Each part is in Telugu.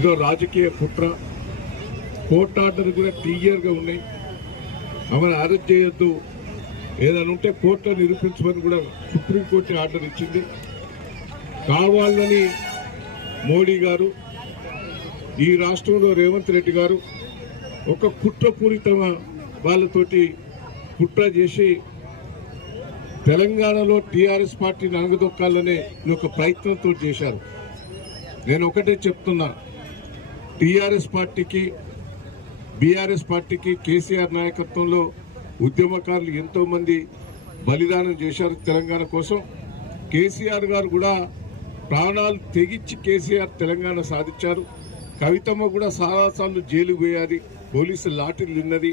ఇదో రాజకీయ కుట్ర. కోర్టు ఆర్డర్ కూడా క్లియర్గా ఉన్నాయి. ఆమెను అరెస్ట్ చేయొద్దు. ఏదైనా ఉంటే కోర్టులో నిరూపించమని కూడా సుప్రీంకోర్టు ఆర్డర్ ఇచ్చింది. కావాలని మోడీ గారు ఈ రాష్ట్రంలో రేవంత్ రెడ్డి గారు ఒక కుట్రపూరిత వాళ్ళతోటి కుట్ర చేసి తెలంగాణలో టీఆర్ఎస్ పార్టీని అనగదొక్కాలనే ఒక ప్రయత్నంతో చేశారు. నేను ఒకటే చెప్తున్నా. టీఆర్ఎస్ పార్టీకి బీఆర్ఎస్ పార్టీకి కేసీఆర్ నాయకత్వంలో ఉద్యమకారులు ఎంతోమంది బలిదానం చేశారు తెలంగాణ కోసం. కేసీఆర్ గారు కూడా ప్రాణాలు తెగించి కేసీఆర్ తెలంగాణ సాధించారు. కవితమ్మ కూడా సారాసార్లు జైలు పోయాలి పోలీసు లాఠీలు తిన్నది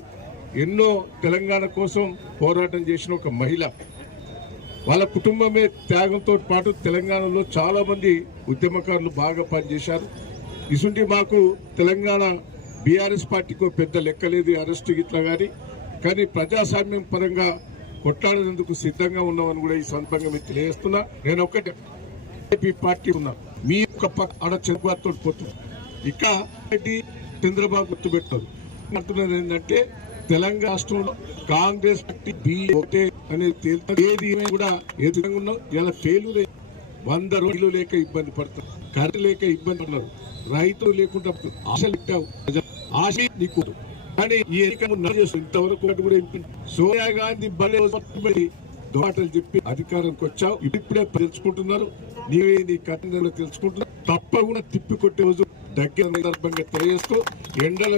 ఎన్నో తెలంగాణ కోసం పోరాటం చేసిన ఒక మహిళ. వాళ్ళ కుటుంబమే త్యాగంతో పాటు తెలంగాణలో చాలామంది ఉద్యమకారులు బాగా పనిచేశారు. ఇసుంటి మాకు తెలంగాణ బీఆర్ఎస్ పార్టీకి పెద్ద పెద్ద లెక్కలేదు అరెస్టు గిట్లా కానీ కానీ ప్రజాస్వామ్యం పరంగా కొట్లాడేందుకు సిద్ధంగా ఉన్నామని కూడా ఈ సందర్భంగా మీకు తెలియజేస్తున్నా. నేను ఒక్కటే బీజేపీ పార్టీ ఉన్నా. మీ యొక్క పక్క ఆడ చంద్రబాబుతో పోతుంది. ఇక చంద్రబాబు గుర్తుపెట్టారు అంటున్నది ఏంటంటే తెలంగాణ రాష్ట్రంలో కాంగ్రెస్ పార్టీ బి ఒకటే అనేది తేలుతుంది ఏది కూడా ఎదురుగా ఉన్నావు ఉన్నాం ఇలా ఫెయిల్ వంద రోజులు లేక ఇబ్బంది పడుతున్నారు. కరెంట్ లేక ఇబ్బంది పడుతున్నారు. రైతులు లేకుండా ఆశ పెట్టావు. ఆశ నీకు. కానీ ఈ ఎన్నిక ఇంతవరకు ఒకటి కూడా సోనియా గాంధీ బలే దోటలు చెప్పి అధికారంకి వచ్చావు. ఇప్పుడే తెలుసుకుంటున్నారు. నీవే నీ కఠినంలో తెలుసుకుంటున్నావు తప్పకుండా తిప్పి కొట్టే రోజు దగ్గర సందర్భంగా తెలియజేస్తూ ఎండల